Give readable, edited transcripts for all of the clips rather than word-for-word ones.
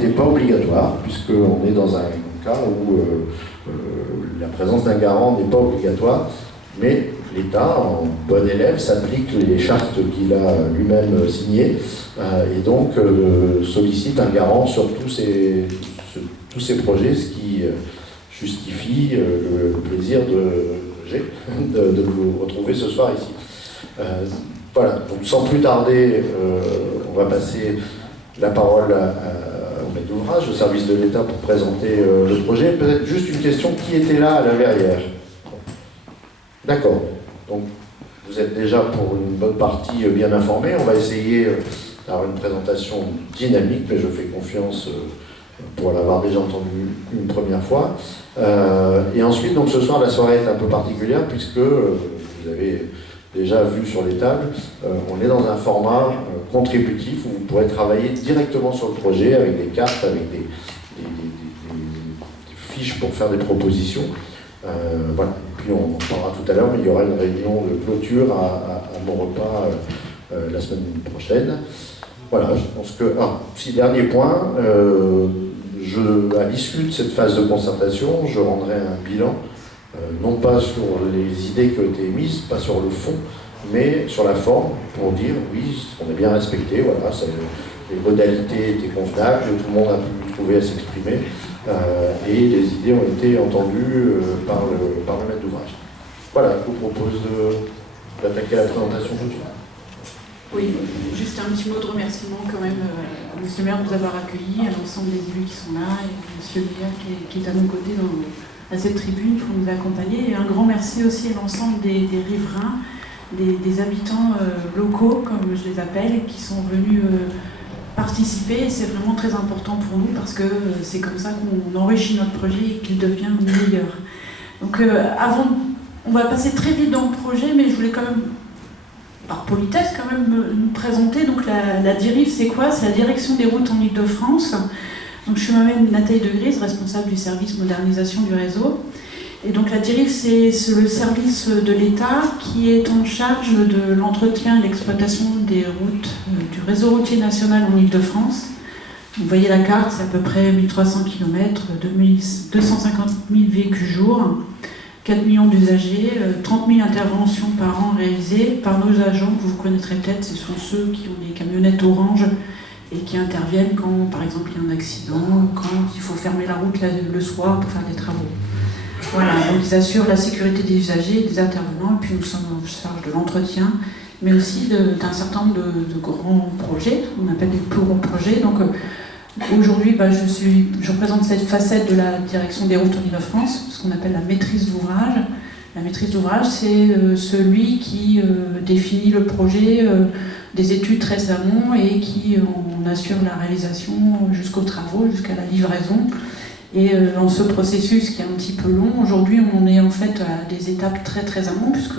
n'était pas obligatoire, puisqu'on est dans un cas où la présence d'un garant n'est pas obligatoire, mais l'État, en bon élève, s'applique les chartes qu'il a lui-même signées et donc sollicite un garant sur tous ces projets, ce qui justifie le plaisir de vous retrouver ce soir ici. Voilà, donc sans plus tarder, on va passer la parole au maître d'ouvrage, au service de l'État pour présenter le projet. Peut-être juste une question, qui était là à la verrière? D'accord, donc vous êtes déjà pour une bonne partie bien informés. On va essayer d'avoir une présentation dynamique, mais je fais confiance pour l'avoir déjà entendu une première fois. Et ensuite, donc ce soir, la soirée est un peu particulière puisque, vous avez déjà vu sur les tables, on est dans un format contributif où vous pourrez travailler directement sur le projet avec des cartes, avec des fiches pour faire des propositions. Voilà. Et puis on en parlera tout à l'heure, mais il y aura une réunion de clôture à mon repas la semaine prochaine. Voilà, je pense que... dernier point, à l'issue de cette phase de concertation, je rendrai un bilan, non pas sur les idées qui ont été émises, pas sur le fond, mais sur la forme, pour dire, oui, on a bien respecté, voilà, les modalités étaient convenables, tout le monde a pu trouver à s'exprimer, et les idées ont été entendues par le maître d'ouvrage. Voilà, je vous propose d'attaquer la présentation tout de suite. Oui, juste un petit mot de remerciement quand même à Monsieur le maire de nous avoir accueillis, à l'ensemble des élus qui sont là, et à Monsieur le maire qui est à nos côtés à cette tribune pour nous accompagner. Et un grand merci aussi à l'ensemble des riverains, des habitants locaux, comme je les appelle, qui sont venus participer. Et c'est vraiment très important pour nous parce que c'est comme ça qu'on enrichit notre projet et qu'il devient meilleur. Donc on va passer très vite dans le projet, mais je voulais quand même, par politesse, quand même nous présenter. Donc la DIRIF, c'est quoi? C'est la Direction des routes en Île-de-France. Donc je suis moi-même Nathalie de Grise, responsable du service modernisation du réseau. Et donc la DIRIF, c'est le service de l'État qui est en charge de l'entretien et de l'exploitation des routes du réseau routier national en Île-de-France. Vous voyez la carte, c'est à peu près 1300 km, 250 000 véhicules jour, 4 millions d'usagers, 30 000 interventions par an réalisées par nos agents que vous connaîtrez peut-être. Ce sont ceux qui ont des camionnettes orange et qui interviennent quand, par exemple, il y a un accident, quand il faut fermer la route le soir pour faire des travaux. Voilà, donc ils assurent la sécurité des usagers et des intervenants, et puis nous sommes en charge de l'entretien, mais aussi d'un certain nombre de grands projets, on appelle des plus gros projets. Donc aujourd'hui, je représente cette facette de la direction des routes en Île-de-France, ce qu'on appelle la maîtrise d'ouvrage. La maîtrise d'ouvrage, c'est celui qui définit le projet des études très amont et qui en assure la réalisation jusqu'aux travaux, jusqu'à la livraison. Et dans ce processus qui est un petit peu long, aujourd'hui on est en fait à des étapes très très amont, puisque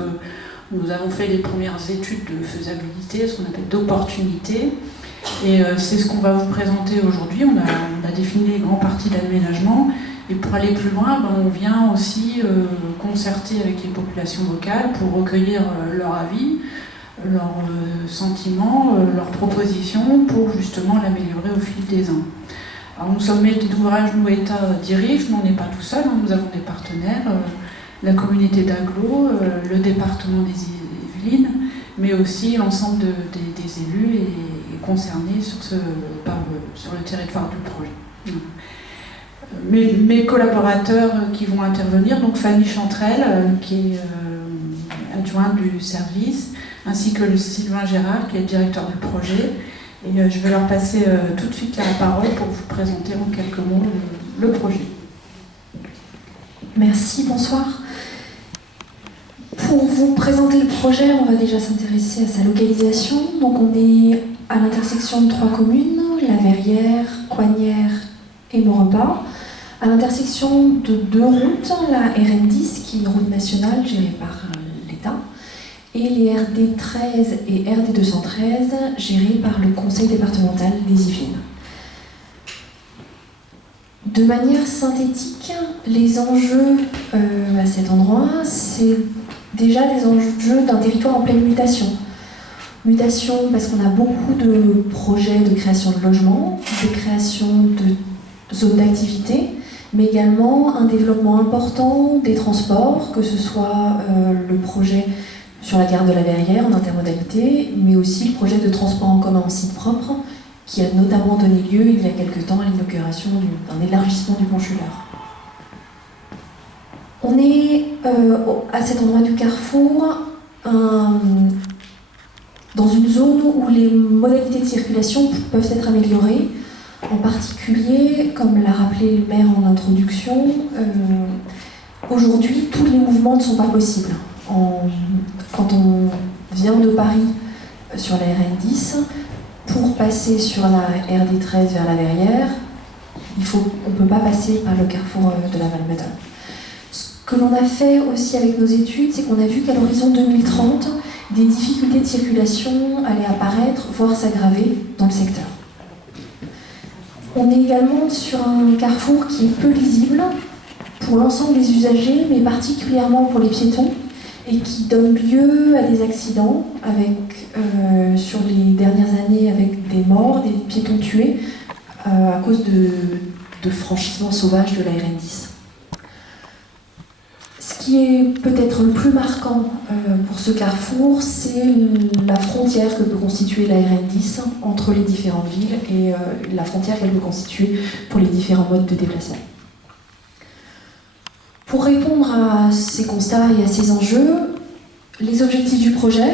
nous avons fait les premières études de faisabilité, ce qu'on appelle d'opportunité. Et c'est ce qu'on va vous présenter aujourd'hui. On a défini les grands parties d'aménagement. Et pour aller plus loin, on vient aussi concerter avec les populations locales pour recueillir leur avis, leurs sentiments, leurs propositions pour justement l'améliorer au fil des ans. Alors nous sommes maîtres d'ouvrage, nous, État DIRIF, mais on n'est pas tout seul, nous avons des partenaires, la communauté d'Aglo, le département des Yvelines, mais aussi l'ensemble des élus et concernés sur le territoire du projet. Mes collaborateurs qui vont intervenir, donc Fanny Chantrel, qui est adjointe du service, ainsi que Sylvain Gérard, qui est directeur du projet. Et je vais leur passer tout de suite la parole pour vous présenter en quelques mots le projet. Merci, bonsoir. Pour vous présenter le projet, on va déjà s'intéresser à sa localisation. Donc on est à l'intersection de 3 communes, La Verrière, Coignères et Maurepas, à l'intersection de 2 routes, la RN10 qui est une route nationale gérée par l'État, et les RD 13 et RD 213 gérés par le conseil départemental des Yvelines. De manière synthétique, les enjeux à cet endroit, c'est déjà des enjeux d'un territoire en pleine mutation. Mutation parce qu'on a beaucoup de projets de création de logements, de création de zones d'activité, mais également un développement important des transports, que ce soit le projet sur la gare de la Verrière en intermodalité, mais aussi le projet de transport en commun en site propre, qui a notamment donné lieu il y a quelque temps à l'inauguration d'un élargissement du pont Schuller. On est à cet endroit du carrefour dans une zone où les modalités de circulation peuvent être améliorées. En particulier, comme l'a rappelé le maire en introduction, aujourd'hui, tous les mouvements ne sont pas possibles. Quand on vient de Paris sur la RN10, pour passer sur la RD13 vers la Verrière, on ne peut pas passer par le carrefour de la Valmeudon. Ce que l'on a fait aussi avec nos études, c'est qu'on a vu qu'à l'horizon 2030, des difficultés de circulation allaient apparaître, voire s'aggraver dans le secteur. On est également sur un carrefour qui est peu lisible pour l'ensemble des usagers, mais particulièrement pour les piétons, et qui donne lieu à des accidents, sur les dernières années avec des morts, des piétons tués, à cause de franchissements sauvages de la RN10. Ce qui est peut-être le plus marquant pour ce carrefour, c'est la frontière que peut constituer la RN10 entre les différentes villes et la frontière qu'elle peut constituer pour les différents modes de déplacement. Pour répondre à ces constats et à ces enjeux, les objectifs du projet,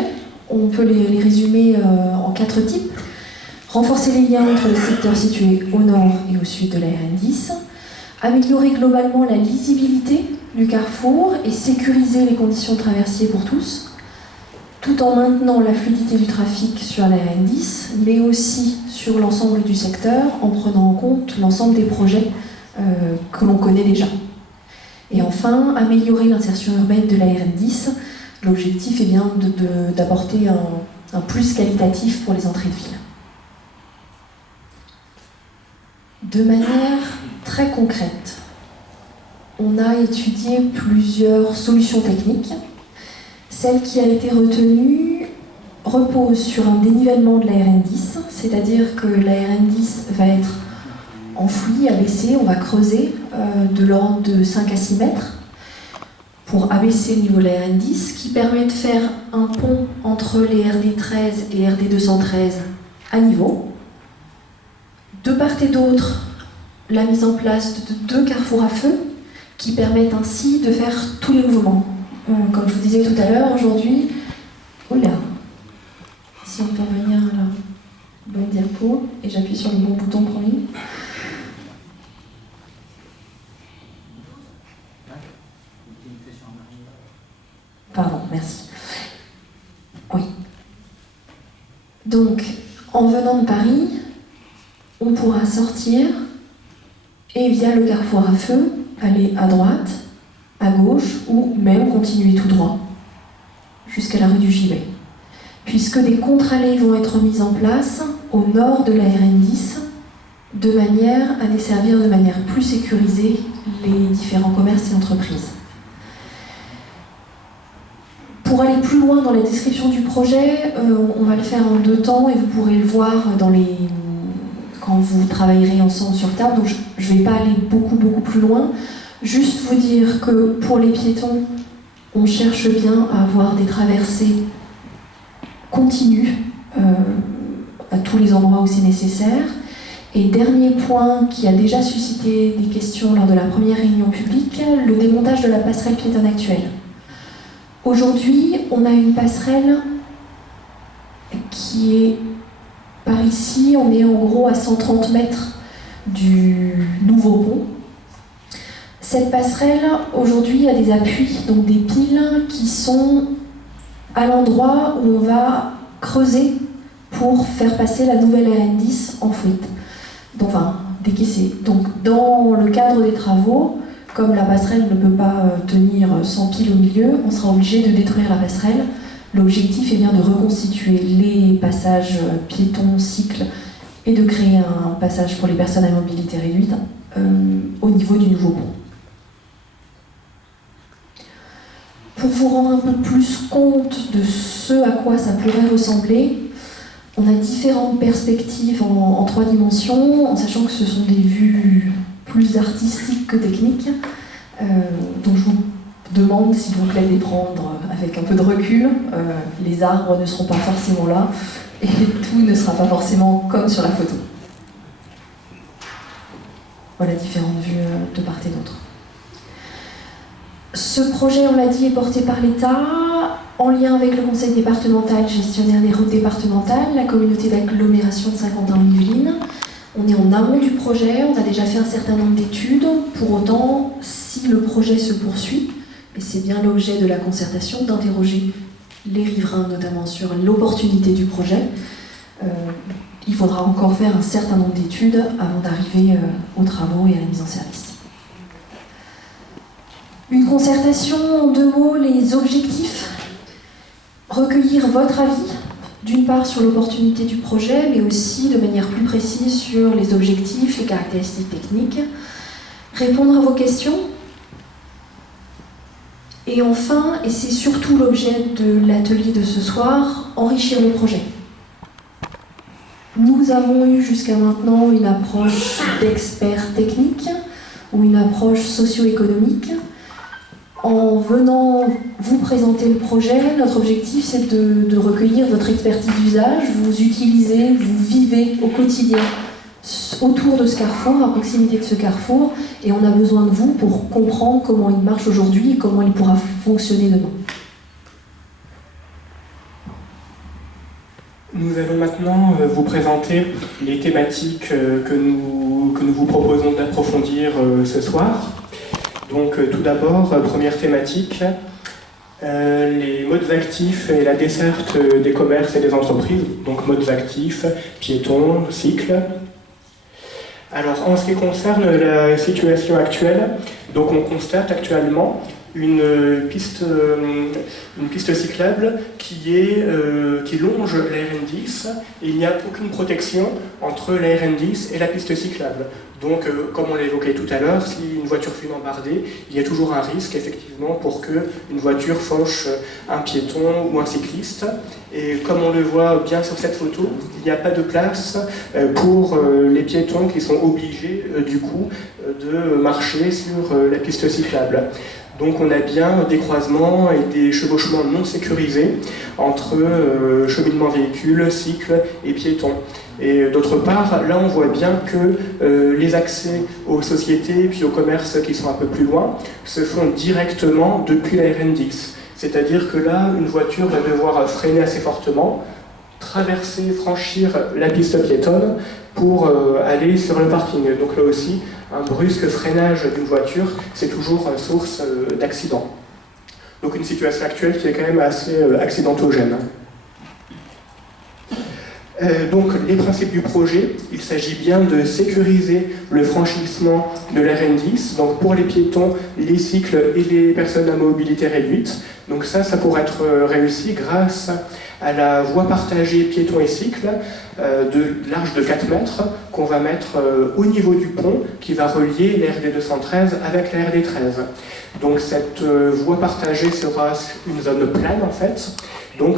on peut les résumer en 4 types. Renforcer les liens entre les secteurs situés au nord et au sud de la RN10, améliorer globalement la lisibilité du carrefour et sécuriser les conditions de traversier pour tous, tout en maintenant la fluidité du trafic sur la RN10, mais aussi sur l'ensemble du secteur, en prenant en compte l'ensemble des projets que l'on connaît déjà. Et enfin, améliorer l'insertion urbaine de la RN10. L'objectif est bien d'apporter un plus qualitatif pour les entrées de ville. De manière très concrète, on a étudié plusieurs solutions techniques. Celle qui a été retenue repose sur un dénivellement de la RN10, c'est-à-dire que la RN10 va être enfouie, abaissée, on va creuser de l'ordre de 5 à 6 mètres pour abaisser le niveau de la RN10, ce qui permet de faire un pont entre les RD13 et RD213 à niveau. De part et d'autre, la mise en place de 2 carrefours à feu qui permettent ainsi de faire tous les mouvements. Comme je vous disais tout à l'heure, aujourd'hui, oula, si on peut revenir à la bonne diapo, et j'appuie sur le bon bouton promis. Pardon, merci. Oui. Donc, en venant de Paris, on pourra sortir et via le carrefour à feu, aller à droite, à gauche ou même continuer tout droit jusqu'à la rue du Gibet. Puisque des contre-allées vont être mises en place au nord de la RN10 de manière à desservir de manière plus sécurisée les différents commerces et entreprises. Pour aller plus loin dans la description du projet, on va le faire en 2 temps et vous pourrez le voir quand vous travaillerez ensemble sur table. Donc je ne vais pas aller beaucoup plus loin. Juste vous dire que pour les piétons, on cherche bien à avoir des traversées continues à tous les endroits où c'est nécessaire. Et dernier point qui a déjà suscité des questions lors de la première réunion publique, le démontage de la passerelle piétonne actuelle. Aujourd'hui, on a une passerelle qui est par ici, on est en gros à 130 mètres du nouveau pont. Cette passerelle, aujourd'hui, a des appuis, donc des piles qui sont à l'endroit où on va creuser pour faire passer la nouvelle RN10 en fuite. Donc, enfin, décaisser. Donc, dans le cadre des travaux, comme la passerelle ne peut pas tenir sans pile au milieu, on sera obligé de détruire la passerelle. L'objectif est bien de reconstituer les passages piétons, cycles, et de créer un passage pour les personnes à mobilité réduite au niveau du nouveau pont. pour vous rendre un peu plus compte de ce à quoi ça pourrait ressembler, on a différentes perspectives en 3 dimensions, en sachant que ce sont des vues plus artistiques que techniques. Donc je vous demande, s'il vous plaît, de les prendre avec un peu de recul. Les arbres ne seront pas forcément là, et tout ne sera pas forcément comme sur la photo. Voilà, différentes vues de part et d'autre. Ce projet, on l'a dit, est porté par l'État, en lien avec le conseil départemental gestionnaire des routes départementales, la communauté d'agglomération de Saint-Quentin-en-Yvelines. On est en amont du projet, on a déjà fait un certain nombre d'études. Pour autant, si le projet se poursuit, et c'est bien l'objet de la concertation, d'interroger les riverains notamment sur l'opportunité du projet, il faudra encore faire un certain nombre d'études avant d'arriver aux travaux et à la mise en service. Une concertation, en 2 mots, les objectifs. Recueillir votre avis, d'une part sur l'opportunité du projet, mais aussi de manière plus précise sur les objectifs, les caractéristiques techniques. Répondre à vos questions. Et enfin, et c'est surtout l'objet de l'atelier de ce soir, enrichir le projet. Nous avons eu jusqu'à maintenant une approche d'expert technique ou une approche socio-économique. En venant vous présenter le projet, notre objectif c'est de recueillir votre expertise d'usage, vous utilisez, vous vivez au quotidien autour de ce carrefour, à proximité de ce carrefour, et on a besoin de vous pour comprendre comment il marche aujourd'hui et comment il pourra fonctionner demain. Nous allons maintenant vous présenter les thématiques que nous vous proposons d'approfondir ce soir. Donc tout d'abord, première thématique, les modes actifs et la desserte des commerces et des entreprises. Donc modes actifs, piétons, cycles. Alors en ce qui concerne la situation actuelle, donc on constate actuellement une piste cyclable qui longe la RN10 et il n'y a aucune protection entre la RN10 et la piste cyclable. Donc, comme on l'évoquait tout à l'heure, si une voiture fut embardée, il y a toujours un risque, effectivement, pour qu'une voiture fauche un piéton ou un cycliste. Et comme on le voit bien sur cette photo, il n'y a pas de place pour les piétons qui sont obligés, du coup, de marcher sur la piste cyclable. Donc on a bien des croisements et des chevauchements non sécurisés entre cheminement véhicule, cycle et piétons. Et d'autre part, là on voit bien que les accès aux sociétés et puis aux commerces qui sont un peu plus loin se font directement depuis la RN10. C'est-à-dire que là, une voiture va devoir freiner assez fortement, traverser, franchir la piste piétonne pour aller sur le parking. Donc là aussi, un brusque freinage d'une voiture, c'est toujours source d'accident. Donc une situation actuelle qui est quand même assez accidentogène. Donc les principes du projet, il s'agit bien de sécuriser le franchissement de la RN10, donc pour les piétons, les cycles et les personnes à mobilité réduite. Donc ça pourrait être réussi grâce à la voie partagée piétons et cycles de large de 4 mètres qu'on va mettre au niveau du pont qui va relier la RD 213 avec la RD 13. Donc cette voie partagée sera une zone plane en fait, donc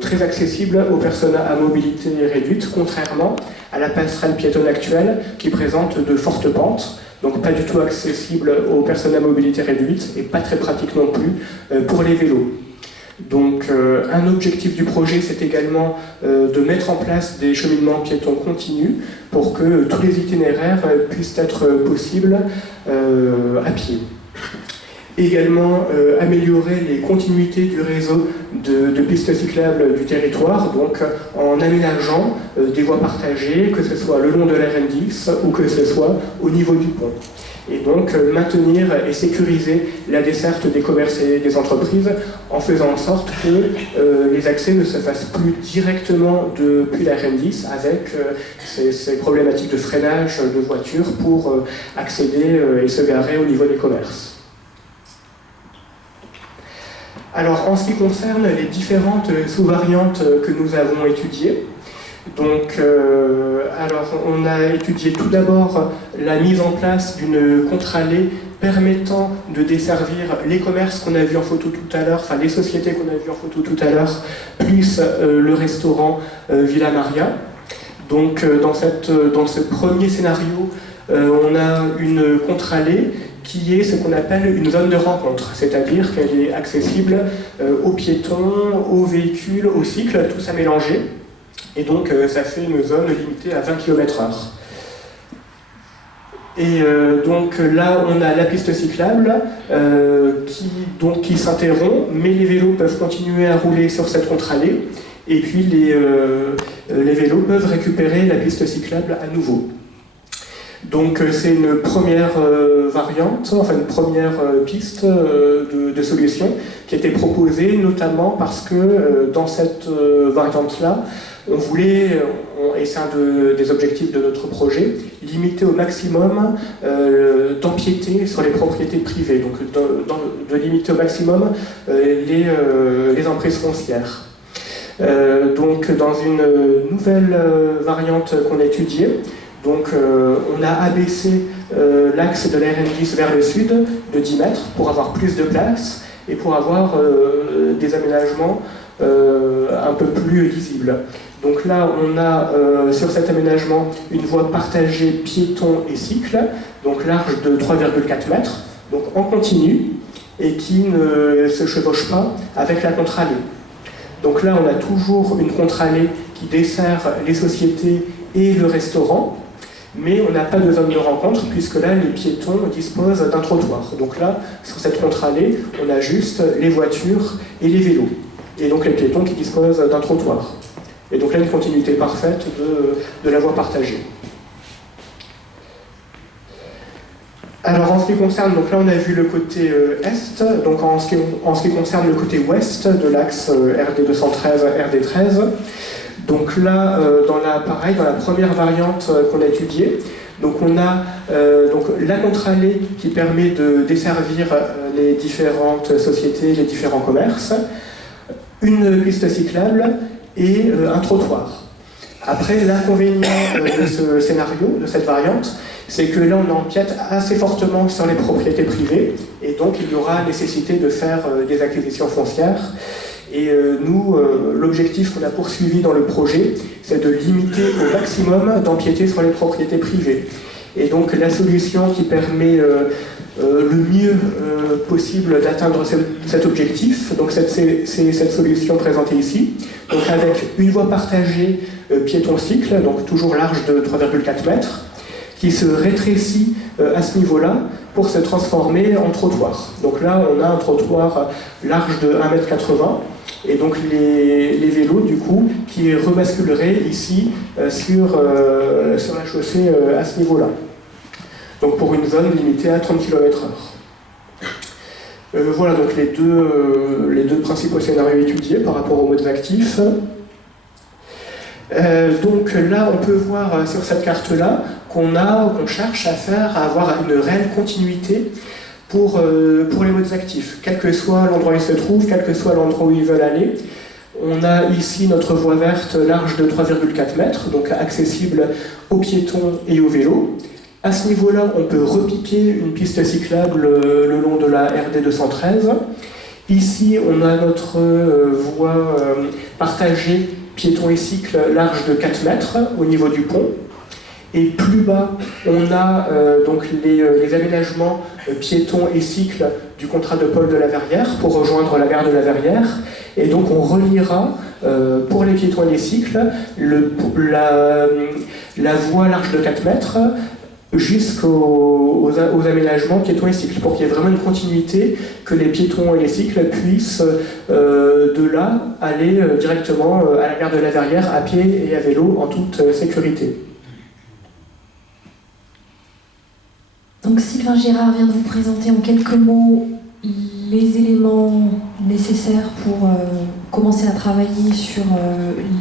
très accessible aux personnes à mobilité réduite, contrairement à la passerelle piétonne actuelle qui présente de fortes pentes, donc pas du tout accessible aux personnes à mobilité réduite et pas très pratique non plus pour les vélos. Donc un objectif du projet, c'est également de mettre en place des cheminements piétons continus pour que tous les itinéraires puissent être possibles à pied. Également améliorer les continuités du réseau de pistes cyclables du territoire, donc en aménageant des voies partagées, que ce soit le long de la RN10 ou que ce soit au niveau du pont. Et donc maintenir et sécuriser la desserte des commerces et des entreprises en faisant en sorte que les accès ne se fassent plus directement depuis la RN10 avec ces problématiques de freinage de voitures pour accéder et se garer au niveau des commerces. Alors, en ce qui concerne les différentes sous-variantes que nous avons étudiées, Donc, alors, on a étudié tout d'abord la mise en place d'une contre-allée permettant de desservir les commerces qu'on a vus en photo tout à l'heure, enfin les sociétés qu'on a vues en photo tout à l'heure, plus le restaurant Villa Maria. Donc, dans ce premier scénario, on a une contre-allée qui est ce qu'on appelle une zone de rencontre, c'est-à-dire qu'elle est accessible aux piétons, aux véhicules, aux cycles, tout ça mélangé. Et donc ça fait une zone limitée à 20 km/h. Et donc là, on a la piste cyclable qui s'interrompt, mais les vélos peuvent continuer à rouler sur cette contre-allée. Et puis les vélos peuvent récupérer la piste cyclable à nouveau. Donc c'est une première variante, enfin une première piste de solution qui a été proposée notamment parce que dans cette variante-là, on voulait, et c'est un des objectifs de notre projet, limiter au maximum d'empiéter sur les propriétés privées, donc de limiter au maximum les emprises foncières. Donc dans une nouvelle variante qu'on a étudiée, donc on a abaissé l'axe de la RN10 vers le sud de 10 mètres pour avoir plus de place et pour avoir des aménagements un peu plus lisibles. Donc là, on a sur cet aménagement une voie partagée piéton et cycle, donc large de 3,4 mètres, donc en continu, et qui ne se chevauche pas avec la contre-allée. Donc là, on a toujours une contre-allée qui dessert les sociétés et le restaurant, mais on n'a pas de zone de rencontre, puisque là, les piétons disposent d'un trottoir. Donc là, sur cette contre-allée, on a juste les voitures et les vélos, et donc les piétons qui disposent d'un trottoir. Et donc là, une continuité parfaite de la voie partagée. Alors en ce qui concerne, donc là on a vu le côté est, donc en ce qui concerne le côté ouest de l'axe RD213 RD13, donc là dans la première variante qu'on a étudiée, donc on a donc la contre-allée qui permet de desservir les différentes sociétés, les différents commerces, une piste cyclable et un trottoir. Après, l'inconvénient de ce scénario, de cette variante, c'est que là, on empiète assez fortement sur les propriétés privées, et donc il y aura nécessité de faire des acquisitions foncières. Et nous, l'objectif qu'on a poursuivi dans le projet, c'est de limiter au maximum d'empiéter sur les propriétés privées. Et donc la solution qui permet le mieux possible d'atteindre cet objectif, donc c'est cette solution présentée ici, donc avec une voie partagée piéton-cycle, donc toujours large de 3,4 mètres, qui se rétrécit à ce niveau-là pour se transformer en trottoir. Donc là, on a un trottoir large de 1,80 m, et donc les vélos, du coup, qui rebasculeraient ici sur la chaussée à ce niveau-là. Donc pour une zone limitée à 30 km/h. Voilà donc les deux principaux scénarios étudiés par rapport aux modes actifs. Donc là, on peut voir sur cette carte-là qu'on cherche à avoir une réelle continuité pour les modes actifs, quel que soit l'endroit où ils se trouvent, quel que soit l'endroit où ils veulent aller. On a ici notre voie verte large de 3,4 mètres, donc accessible aux piétons et aux vélos. À ce niveau-là, on peut repiquer une piste cyclable le long de la RD213. Ici, on a notre voie partagée piéton et cycle large de 4 mètres au niveau du pont. Et plus bas, on a donc les aménagements piétons et cycle du contrat de Paul de la Verrière pour rejoindre la gare de la Verrière. Et donc on reliera pour les piétons et les cycles la voie large de 4 mètres jusqu'aux aménagements piétons et cycles, pour qu'il y ait vraiment une continuité, que les piétons et les cycles puissent de là aller directement à la gare de la Verrière à pied et à vélo en toute sécurité. Donc Sylvain Girard vient de vous présenter en quelques mots les éléments nécessaires pour commencer à travailler sur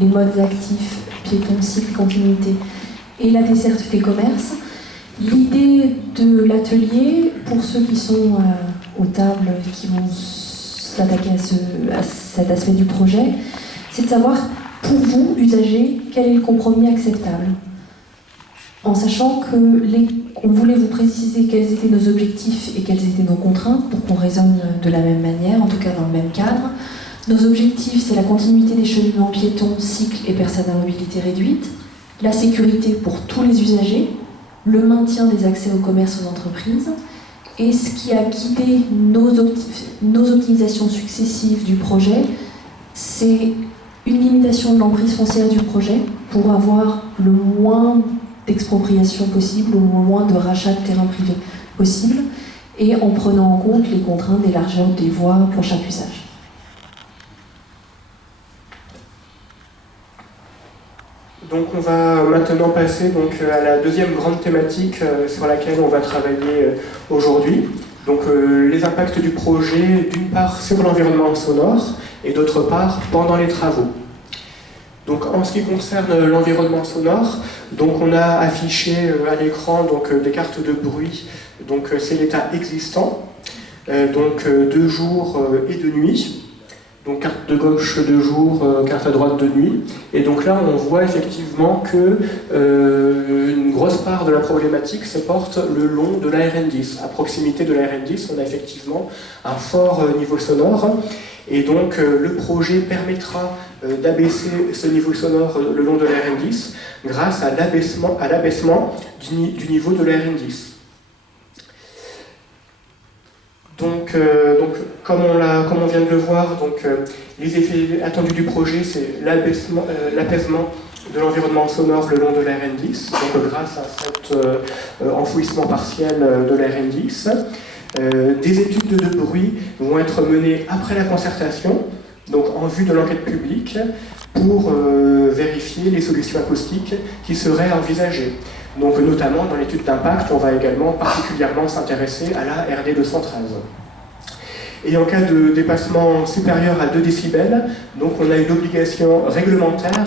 les modes actifs, piétons, cycle, continuité et la desserte des commerces. L'idée de l'atelier, pour ceux qui sont aux tables et qui vont s'attaquer à cet aspect du projet, c'est de savoir pour vous, usagers, quel est le compromis acceptable? En sachant que on voulait vous préciser quels étaient nos objectifs et quelles étaient nos contraintes pour qu'on raisonne de la même manière, en tout cas dans le même cadre. Nos objectifs, c'est la continuité des cheminements piétons, cycles et personnes à mobilité réduite, la sécurité pour tous les usagers, le maintien des accès au commerce aux entreprises, et ce qui a guidé nos optimisations successives du projet, c'est une limitation de l'emprise foncière du projet pour avoir le moins d'expropriation possible, le moins de rachat de terrain privé possible, et en prenant en compte les contraintes des largeurs des voies pour chaque usage. Donc on va maintenant passer à la deuxième grande thématique sur laquelle on va travailler aujourd'hui. Donc les impacts du projet, d'une part sur l'environnement sonore et d'autre part pendant les travaux. Donc en ce qui concerne l'environnement sonore, donc on a affiché à l'écran des cartes de bruit. Donc c'est l'état existant, de jour et de nuit. Donc carte de gauche de jour, carte à droite de nuit. Et donc là, on voit effectivement que une grosse part de la problématique se porte le long de la RN10. À proximité de la RN10, on a effectivement un fort niveau sonore. Et donc le projet permettra d'abaisser ce niveau sonore le long de la RN10 grâce à l'abaissement du niveau de la RN10. Donc, comme on vient de le voir, les effets attendus du projet, c'est l'apaisement de l'environnement sonore le long de la RN10, donc grâce à cet enfouissement partiel de la RN10. Des études de bruit vont être menées après la concertation, donc en vue de l'enquête publique, pour vérifier les solutions acoustiques qui seraient envisagées. Donc notamment dans l'étude d'impact, on va également particulièrement s'intéresser à la RD 213. Et en cas de dépassement supérieur à 2 décibels, donc on a une obligation réglementaire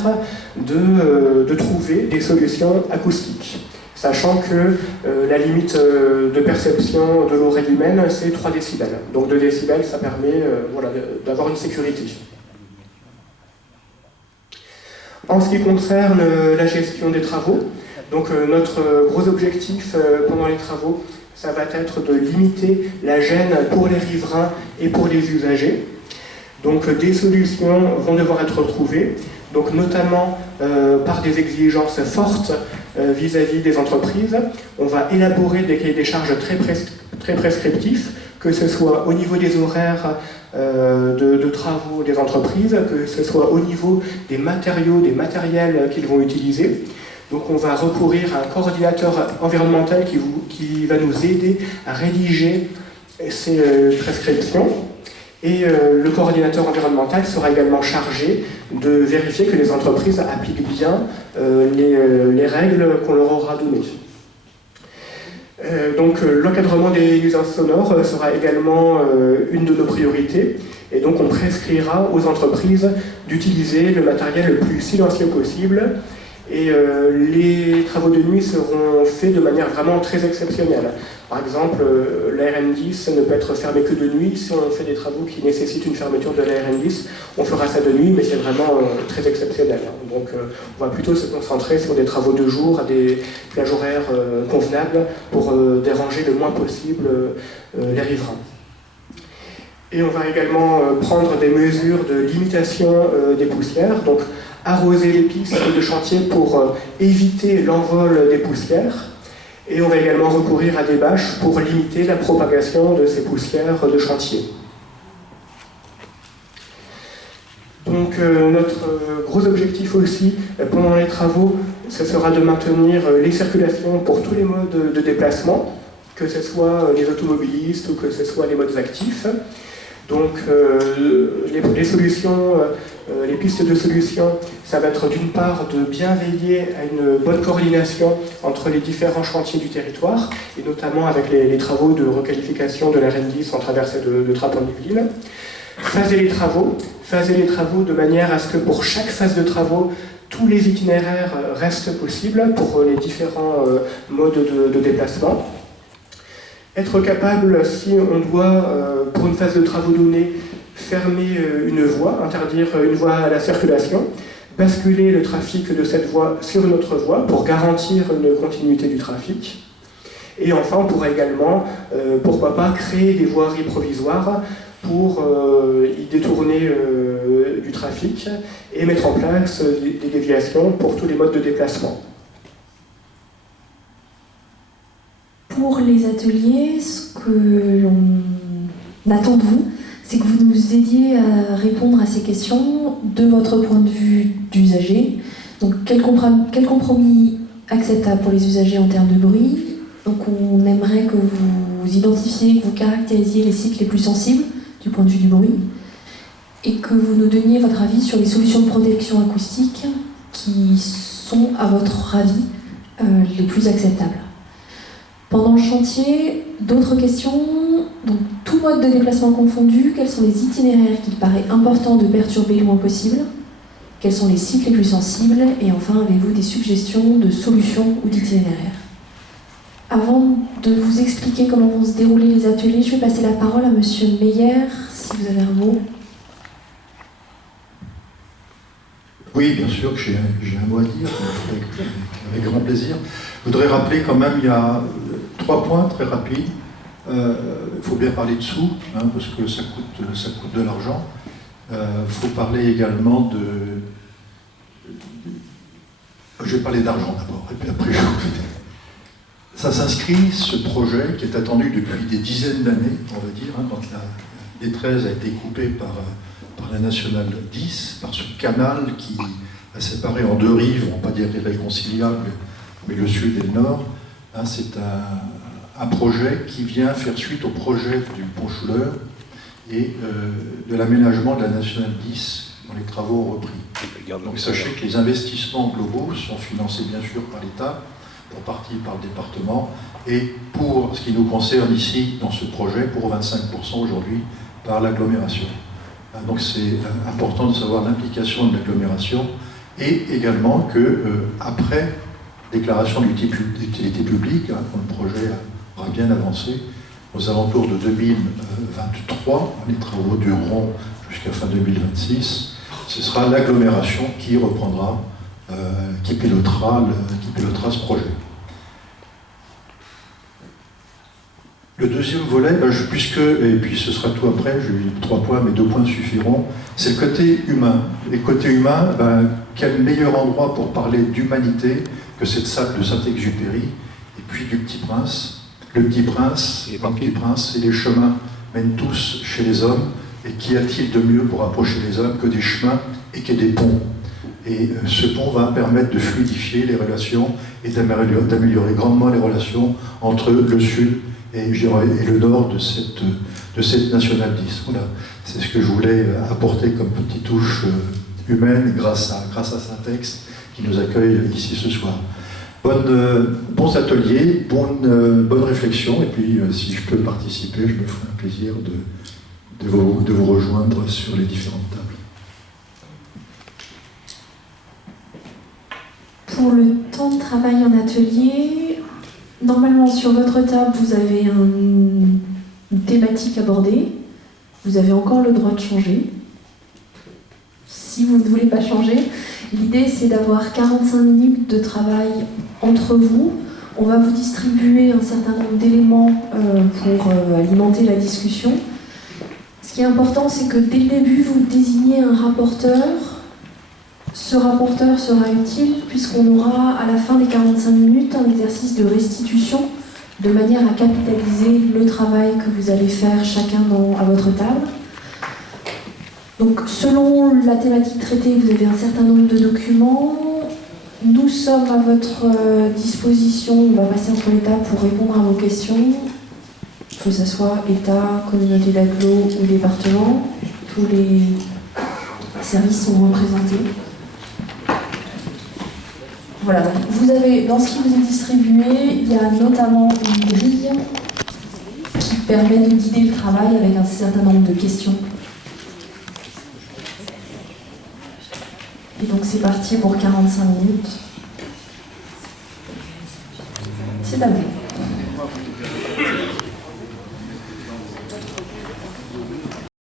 de trouver des solutions acoustiques, sachant que la limite de perception de l'oreille humaine, c'est 3 décibels. Donc 2 décibels, ça permet d'avoir une sécurité. En ce qui concerne la gestion des travaux, donc notre gros objectif pendant les travaux, ça va être de limiter la gêne pour les riverains et pour les usagers. Donc des solutions vont devoir être trouvées, donc notamment par des exigences fortes vis-à-vis des entreprises. On va élaborer des cahiers des charges très prescriptifs, que ce soit au niveau des horaires de travaux des entreprises, que ce soit au niveau des matériaux, des matériels qu'ils vont utiliser. Donc on va recourir à un coordinateur environnemental qui va nous aider à rédiger ces prescriptions. Et le coordinateur environnemental sera également chargé de vérifier que les entreprises appliquent bien les règles qu'on leur aura données. Donc l'encadrement des nuisances sonores sera également une de nos priorités. Et donc on prescrira aux entreprises d'utiliser le matériel le plus silencieux possible. Et les travaux de nuit seront faits de manière vraiment très exceptionnelle. Par exemple, la RN10 ne peut être fermée que de nuit. Si on fait des travaux qui nécessitent une fermeture de la RN10, on fera ça de nuit, mais c'est vraiment très exceptionnel. Donc on va plutôt se concentrer sur des travaux de jour, à des plages horaires convenables, pour déranger le moins possible les riverains. Et on va également prendre des mesures de limitation des poussières. Donc, arroser les pistes de chantier pour éviter l'envol des poussières. Et on va également recourir à des bâches pour limiter la propagation de ces poussières de chantier. Donc notre gros objectif aussi pendant les travaux, ce sera de maintenir les circulations pour tous les modes de déplacement, que ce soit les automobilistes ou que ce soit les modes actifs. Donc les solutions, les pistes de solutions, ça va être d'une part de bien veiller à une bonne coordination entre les différents chantiers du territoire, et notamment avec les travaux de requalification de la RN10 en traversée de Trappon-Yvelines. Phaser les travaux de manière à ce que pour chaque phase de travaux, tous les itinéraires restent possibles pour les différents modes de déplacement. Être capable, si on doit, pour une phase de travaux donnée, fermer une voie, interdire une voie à la circulation, basculer le trafic de cette voie sur une autre voie pour garantir une continuité du trafic. Et enfin, on pourrait également, pourquoi pas, créer des voiries provisoires pour y détourner du trafic et mettre en place des déviations pour tous les modes de déplacement. Pour les ateliers, ce que l'on attend de vous, c'est que vous nous aidiez à répondre à ces questions de votre point de vue d'usager. Donc, quel compromis acceptable pour les usagers en termes de bruit? Donc, on aimerait que vous identifiez, que vous caractérisiez les sites les plus sensibles du point de vue du bruit et que vous nous donniez votre avis sur les solutions de protection acoustique qui sont, à votre avis, les plus acceptables. Pendant le chantier, d'autres questions. Donc, tout mode de déplacement confondu, quels sont les itinéraires qu'il paraît important de perturber le moins possible? Quels sont les sites les plus sensibles? Et enfin, avez-vous des suggestions de solutions ou d'itinéraires? Avant de vous expliquer comment vont se dérouler les ateliers, je vais passer la parole à Monsieur Meyer, si vous avez un mot. Oui, bien sûr que j'ai un mot à dire, avec grand plaisir. Je voudrais rappeler quand même, il y a 3 points très rapides. Il faut bien parler de sous, hein, parce que ça coûte de l'argent. Il faut parler également de... Je vais parler d'argent d'abord, et puis après je... Ça s'inscrit, ce projet, qui est attendu depuis des dizaines d'années, on va dire, hein, quand la D13 a été coupée par la Nationale 10, par ce canal qui a séparé en 2 rives, on ne va pas dire irréconciliables, mais le sud et le nord. Hein, c'est un projet qui vient faire suite au projet du pont Schuller et de l'aménagement de la Nationale 10 dont les travaux ont repris. Donc sachez que les investissements globaux sont financés bien sûr par l'État, pour partie par le département, et pour ce qui nous concerne ici, dans ce projet, pour 25% aujourd'hui, par l'agglomération. Donc c'est important de savoir l'implication de l'agglomération, et également que après déclaration d'utilité publique, hein, quand le projet aura bien avancé, aux alentours de 2023, les travaux dureront jusqu'à fin 2026, ce sera l'agglomération qui reprendra, qui pilotera ce projet. Le deuxième volet, et puis ce sera tout après, j'ai eu 3 points, mais 2 points suffiront, c'est le côté humain. Et côté humain, quel meilleur endroit pour parler d'humanité que cette salle de Saint-Exupéry, et puis du Petit Prince. Le Petit Prince, et les chemins mènent tous chez les hommes, et qu'y a-t-il de mieux pour approcher les hommes que des chemins et que des ponts? Et ce pont va permettre de fluidifier les relations et d'améliorer grandement les relations entre le sud et le nord de cette Nationale 10. Voilà, c'est ce que je voulais apporter comme petite touche humaine grâce à Syntex qui nous accueille ici ce soir. Bons ateliers, bonne réflexion, et puis si je peux participer, je me ferai un plaisir de vous rejoindre sur les différentes tables. Pour le temps de travail en atelier, normalement sur votre table vous avez une thématique abordée, vous avez encore le droit de changer. Si vous ne voulez pas changer, l'idée c'est d'avoir 45 minutes de travail entre vous. On va vous distribuer un certain nombre d'éléments pour alimenter la discussion. Ce qui est important, c'est que dès le début, vous désignez un rapporteur. Ce rapporteur sera utile puisqu'on aura à la fin des 45 minutes un exercice de restitution de manière à capitaliser le travail que vous allez faire chacun à votre table. Donc selon la thématique traitée, vous avez un certain nombre de documents. Nous sommes à votre disposition, on va passer entre les tables pour répondre à vos questions, que ce soit État, communauté d'agglo ou département. Tous les services sont représentés. Voilà, vous avez, dans ce qui vous est distribué, il y a notamment une grille qui permet de guider le travail avec un certain nombre de questions. Et donc c'est parti pour 45 minutes. C'est à vous.